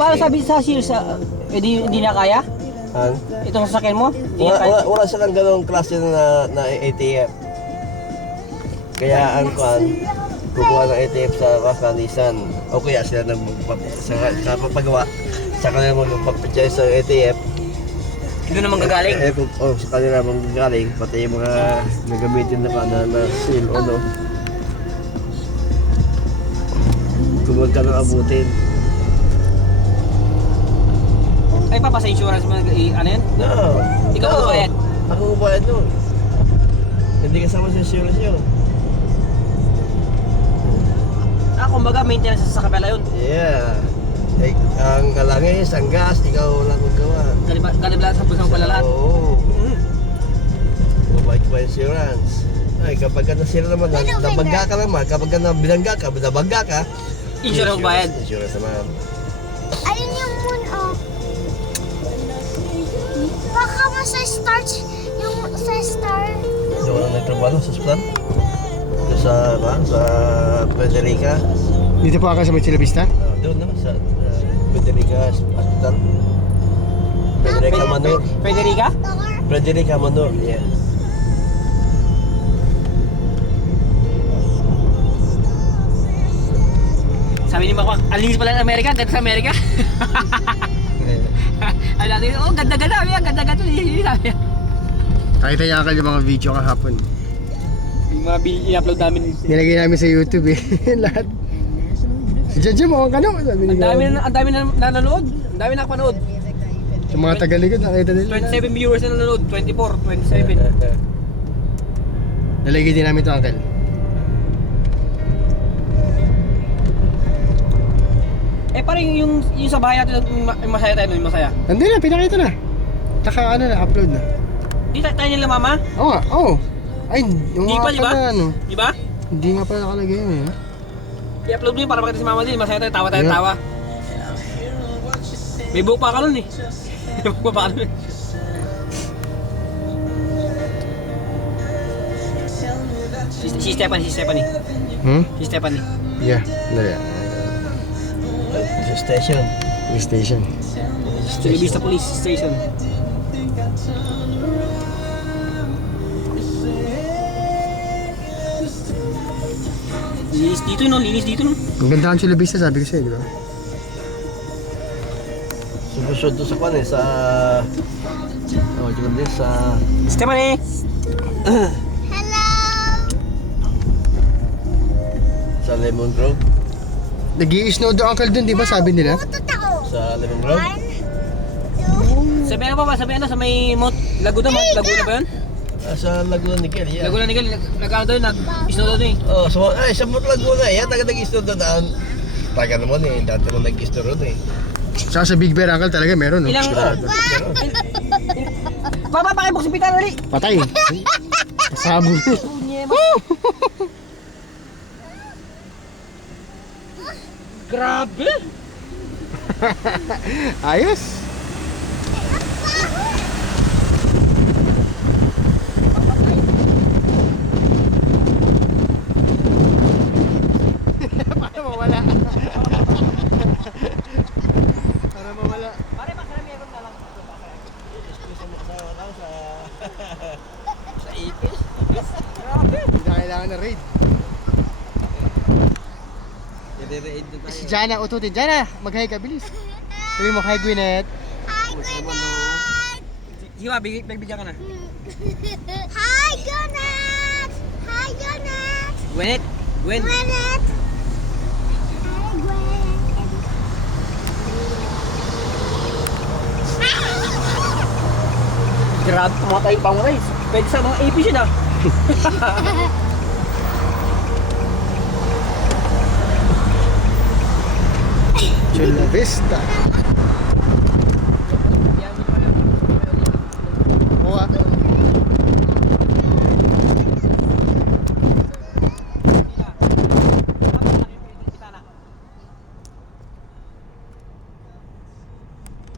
Para sabi sa Sears, hindi na kaya? Itong sasakyan mo? Wala silang ganong klase na ATF. Kaya ang kukuha ng ATF sa Nissan. O kaya sila sa papagawa sa kanila magpapichay sa ATF. Doon naman gagaling? Sa kanila magagaling. Pati yung mga nagamitin na seal o no. Kung huwag ka nang abutin. Ay pa sa insurance mo, ano yan? No. Ikaw magbayad? Ako magbayad nun. Hindi kasama sa insurance yun. Kumbaga maintenance sa kapela yun. Yeah. Ang kalangis, ang gas, ikaw lang magawa. Kalibla sa busang pala lahat. Oo. Mabait pa insurance. Ay, kapag ka nasira naman, nabangga ka naman. Kapag ka nabangga ka, Insurance magbayad. Insurance naman. Ayun yung moon off. Baka mo sa start, yung sa star. Doon lang nagtrabaho sa hospital. Sa Federica. Dito po ako sa Chula Vista? Doon naman sa Federica Hospital. Federica Manor. Federica? Federica Manor, yeah. Sabi ni Mako, alinis pala ng Amerika, ganda sa Amerika. Ay natin, ganda-ganda, ganda-ganda. Nakita niya ako yung mga video kahapon. Yung mga i-upload namin. Nilagay namin sa YouTube eh. Lahat. Si Janjo mo, ang kano? Ang dami na nanonood. Ang dami na nakapanood. Sa mga tagalikod, nakita nila. 27 viewers na nanonood. 24, 27. Nalagay din namin ito, Uncle. Parang yung sa bahay natin, yung masaya tayo, yung masaya. Nandun na, pinakita na. Taka na, upload na. Di tayo nila mama? Oo nga, oo. Ay, yung Di nga ba, di ba? pala, ano. Di ba? Hindi nga pala nakalagay yun eh. I-upload mo yun para makita si mama din. Masaya tayo, tawa tayo, tawa. May buhok pa ka nun eh. May buhok pa ka nun eh. Si Stephanie. Si Stephanie. Yeah, dali. Sa station. Police station. Chula Vista Police Station. Linis dito no, linis dito no. Ang ganda ang Chula Vista, sabi ko sa'yo, di ba? Sumusod doon sa kwan eh, sa... din sa... Stephanie! Hello! Sa Lemon Grove. Nag-i-snow daw, Uncle, dun, di ba? Sabi nila. Sa Lemon Grove. 1, 2, Sabi ano pa ba? Sabi ano sa may Laguna ba yun? Sa Laguna Niguel, yeah. Laguna Niguel, nag-ano doon, nag-snow doon eh. Oh, sa Laguna, yan, nag-istor doon. Taga naman eh, dati mo nag-istor doon eh. Saka sa Big Bear, Uncle, talaga meron, no? Ilang... Baba, pakibok si Pitan, dali! Patay. Kasabog. Grabe! Ayos. Para mawala. Para mawala. Pare, makarami ako na lang. Sa ipis. Grabe! Hindi na kailangan na raid. I-raid na tayo. Si Jana, ututin. Jana, mag-hi ka, bilis. Sabi mo, hi Gwyneth. Hi, Gwyneth! Sige ba, nagbigyan ka na. Hi, Gwyneth! Hi, Gwyneth! Gwen! Gwyneth! Hi, Gwyneth! Grabe, tumatay pa mo guys. Pwede sa mga AP siya na. Chula Vista.